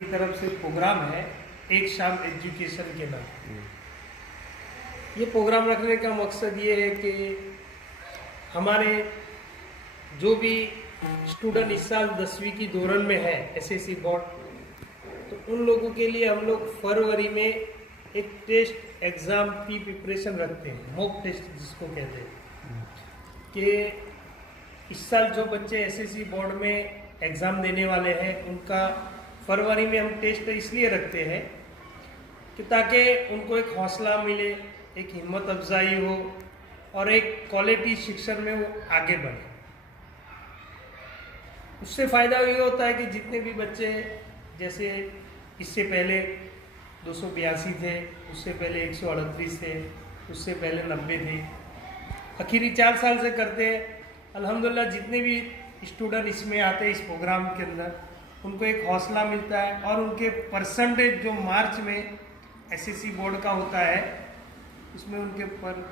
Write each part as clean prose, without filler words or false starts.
की तरफ से प्रोग्राम है एक शाम एजुकेशन के नाम। ये प्रोग्राम रखने का मकसद ये है कि हमारे जो भी स्टूडेंट इस साल 10वीं की दौरान में है एसएससी बोर्ड, तो उन लोगों के लिए हम लोग फरवरी में एक टेस्ट एग्ज़ाम की प्रिपरेशन रखते हैं, मॉक टेस्ट जिसको कहते हैं। कि इस साल जो बच्चे एसएससी बोर्ड में एग्ज़ाम देने वाले हैं उनका फरवरी में हम टेस्ट इसलिए रखते हैं कि ताकि उनको एक हौसला मिले, एक हिम्मत अफजाई हो और एक क्वालिटी शिक्षण में वो आगे बढ़े। उससे फ़ायदा ये होता है कि जितने भी बच्चे, जैसे इससे पहले 282 थे, उससे पहले 138 थे, उससे पहले 90 थे, आखिरी 4 साल से करते हैं। अल्हम्दुलिल्लाह जितने भी स्टूडेंट इसमें आते हैं इस प्रोग्राम के अंदर, उनको एक हौसला मिलता है और उनके परसेंटेज जो मार्च में एसएससी बोर्ड का होता है उसमें उनके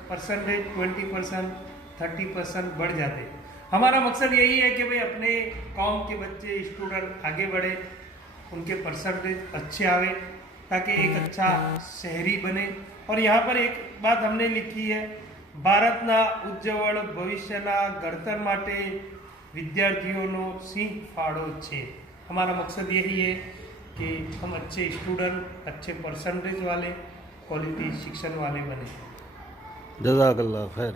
परसेंटेज 20%, 30% बढ़ जाते हैं। हमारा मकसद यही है कि भाई अपने कौम के बच्चे स्टूडेंट आगे बढ़े, उनके परसेंटेज अच्छे आवे ताकि एक अच्छा शहरी बने। और यहाँ पर एक बात हमने लिखी है, ભારતના ઉજ્જવળ ભવિષ્યના ઘડતર માટે વિદ્યાર્થીઓનો સિંહ ફાળો છે। हमारा मकसद यही है कि हम अच्छे स्टूडेंट, अच्छे परसेंटेज वाले, क्वालिटी शिक्षण वाले बने। जज़ाकल्लाह खैर।